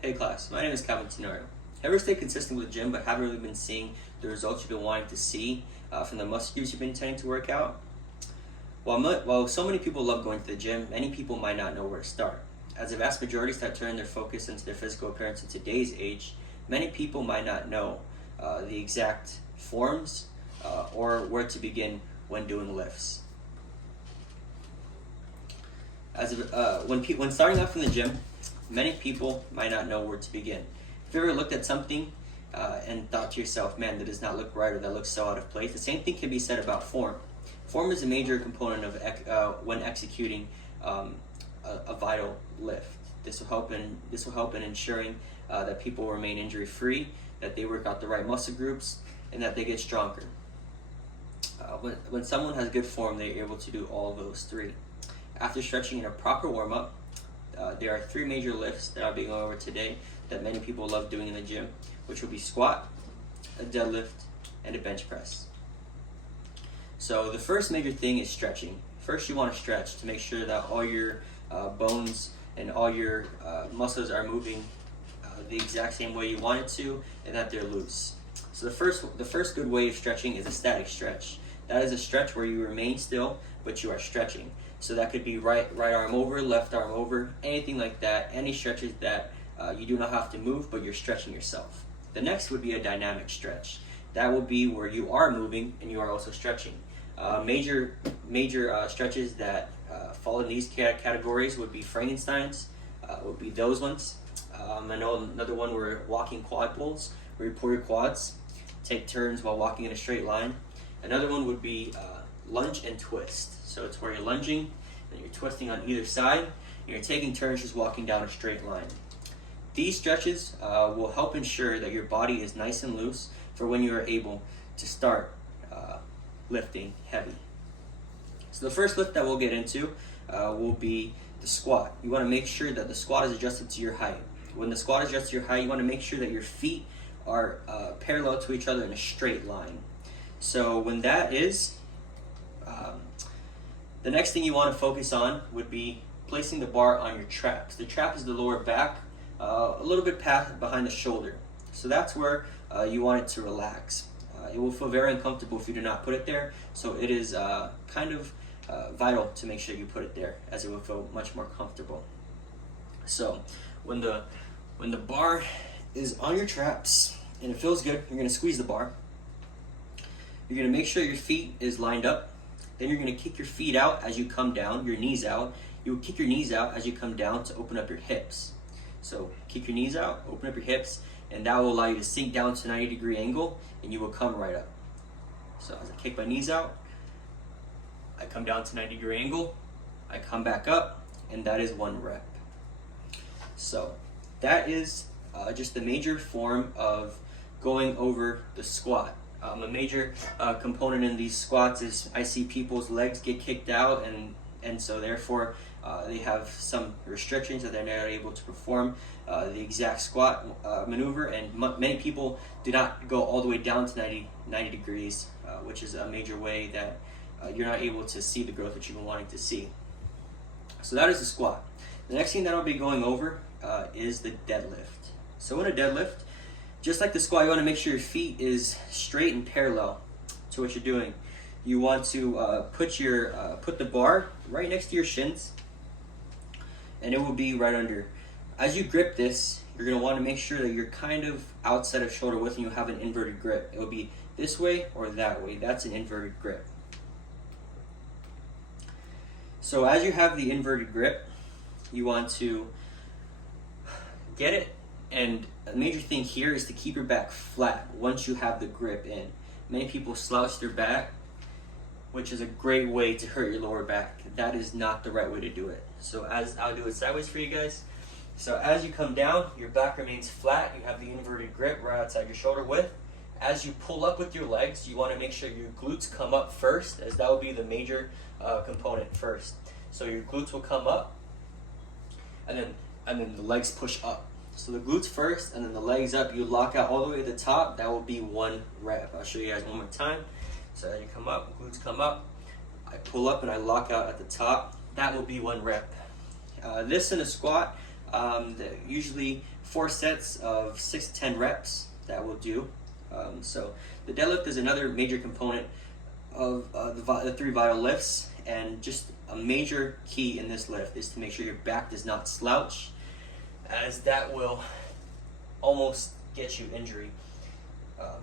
Hey class, my name is Calvin Tenorio. Ever stay consistent with the gym but haven't really been seeing the results you've been wanting to see from the muscle groups you've been intending to work out? While so many people love going to the gym, many people might not know where to start. As the vast majority start turning their focus into their physical appearance in today's age, many people might not know the exact forms or where to begin when doing lifts. When starting off in the gym, many people might not know where to begin. If you ever looked at something and thought to yourself, man, that does not look right or that looks so out of place, the same thing can be said about form. Form is a major component of when executing a vital lift. This will help in ensuring that people remain injury free, that they work out the right muscle groups, and that they get stronger. When someone has good form, they're able to do all of those three. After stretching in a proper warm-up, there are three major lifts that I'll be going over today that many people love doing in the gym, which will be squat, a deadlift, and a bench press. So the first major thing is stretching. First, you want to stretch to make sure that all your bones and all your muscles are moving the exact same way you want it to, and that they're loose. So the first good way of stretching is a static stretch. That is a stretch where you remain still, but you are stretching. So that could be right arm over, left arm over, anything like that. Any stretches that you do not have to move, but you're stretching yourself. The next would be a dynamic stretch. That will be where you are moving and you are also stretching. Major stretches that fall in these categories would be Frankenstein's, would be those ones. I know another one were walking quad pulls, where you pull your quads, take turns while walking in a straight line. Another one would be lunge and twist. So it's where you're lunging and you're twisting on either side, and you're taking turns just walking down a straight line. These stretches will help ensure that your body is nice and loose for when you are able to start lifting heavy. So the first lift that we'll get into will be the squat. You want to make sure that the squat is adjusted to your height. When the squat is adjusted to your height, you want to make sure that your feet are parallel to each other in a straight line. So when that is, the next thing you want to focus on would be placing the bar on your traps. The trap is the lower back, a little bit behind the shoulder. So that's where you want it to relax. It will feel very uncomfortable if you do not put it there. So it is kind of vital to make sure you put it there, as it will feel much more comfortable. So when the bar is on your traps and it feels good, you're going to squeeze the bar. You're going to make sure your feet is lined up. Then you're going to kick your feet out as you come down, your knees out. You will kick your knees out as you come down to open up your hips. So kick your knees out, open up your hips, and that will allow you to sink down to a 90-degree angle, and you will come right up. So as I kick my knees out, I come down to 90-degree angle, I come back up, and that is one rep. So that is just the major form of going over the squat. A major component in these squats is I see people's legs get kicked out, and so therefore they have some restrictions that they're not able to perform the exact squat maneuver, and many people do not go all the way down to 90 degrees, which is a major way that you're not able to see the growth that you've been wanting to see. So that is the squat. The next thing that I'll be going over is the deadlift. So in a deadlift, just like the squat, you want to make sure your feet is straight and parallel to what you're doing. You want to put the bar right next to your shins, and it will be right under. As you grip this, you're going to want to make sure that you're kind of outside of shoulder width and you have an inverted grip. It will be this way or that way. That's an inverted grip. So as you have the inverted grip, you want to get it. And a major thing here is to keep your back flat once you have the grip in. Many people slouch their back, which is a great way to hurt your lower back. That is not the right way to do it. So I'll do it sideways for you guys. So as you come down, your back remains flat. You have the inverted grip right outside your shoulder width. As you pull up with your legs, you want to make sure your glutes come up first, as that will be the major component first. So your glutes will come up, and then the legs push up. So the glutes first, and then the legs up. You lock out all the way to the top. That will be one rep. I'll show you guys one more time. So as you come up, glutes come up. I pull up and I lock out at the top. That will be one rep. This in a squat Usually 4 sets of 6 to 10 reps that will do. So the deadlift is another major component of the 3 vital lifts, and just a major key in this lift is to make sure your back does not slouch, as that will almost get you injury.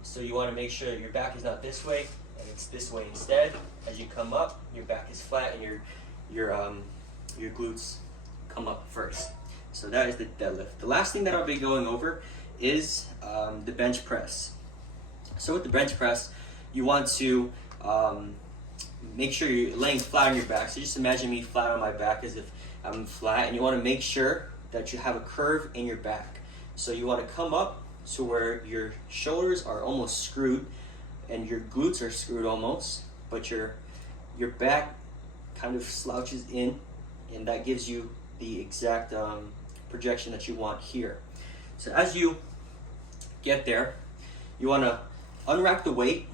So you want to make sure your back is not this way and it's this way instead. As you come up, your back is flat and your glutes come up first. So that is the deadlift. The last thing that I'll be going over is the bench press. So with the bench press, you want to make sure you're laying flat on your back. So just imagine me flat on my back as if I'm flat, and you want to make sure that you have a curve in your back. So you want to come up to where your shoulders are almost screwed and your glutes are screwed almost, but your back kind of slouches in, and that gives you the exact projection that you want here. So as you get there, you want to unwrap the weight,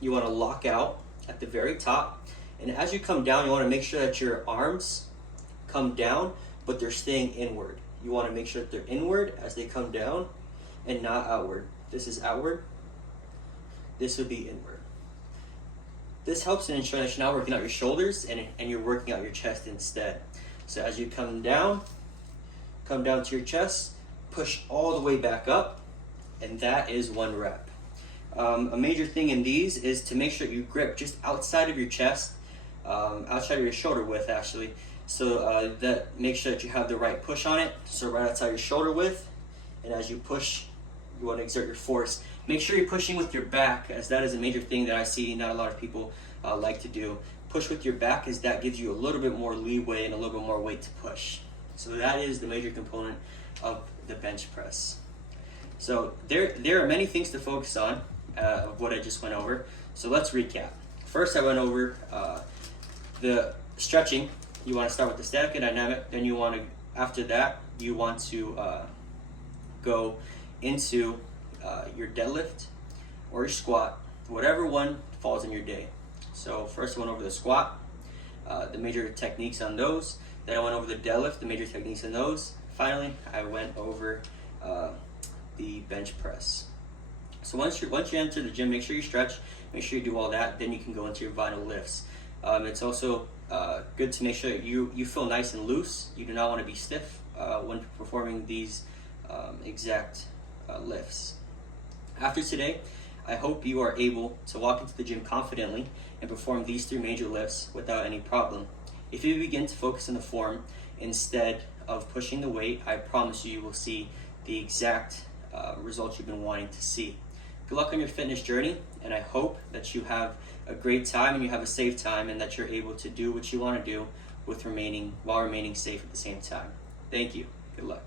you want to lock out at the very top, and as you come down, you want to make sure that your arms come down, but they're staying inward. You want to make sure that they're inward as they come down and not outward. This is outward, this would be inward. This helps in ensuring that you're not working out your shoulders and you're working out your chest instead. So as you come down to your chest, push all the way back up, and that is 1 rep. A major thing in these is to make sure you grip just outside of your chest, outside of your shoulder width actually. So that make sure that you have the right push on it, so right outside your shoulder width, and as you push, you want to exert your force. Make sure you're pushing with your back, as that is a major thing that I see not a lot of people like to do. Push with your back, as that gives you a little bit more leeway and a little bit more weight to push. So that is the major component of the bench press. So there are many things to focus on of what I just went over. So let's recap. First, I went over the stretching. You want to start with the static and dynamic. Then you want to, after that, you want to go into your deadlift or your squat, whatever one falls in your day. So first I went over the squat, the major techniques on those. Then I went over the deadlift, the major techniques on those. Finally, I went over the bench press. So once you enter the gym, make sure you stretch, make sure you do all that. Then you can go into your vital lifts. It's also good to make sure that you feel nice and loose. You do not want to be stiff when performing these exact lifts. After today, I hope you are able to walk into the gym confidently and perform these 3 major lifts without any problem. If you begin to focus on the form instead of pushing the weight, I promise you will see the exact results you've been wanting to see. Good luck on your fitness journey, and I hope that you have a great time and you have a safe time, and that you're able to do what you want to do while remaining safe at the same time. Thank you. Good luck.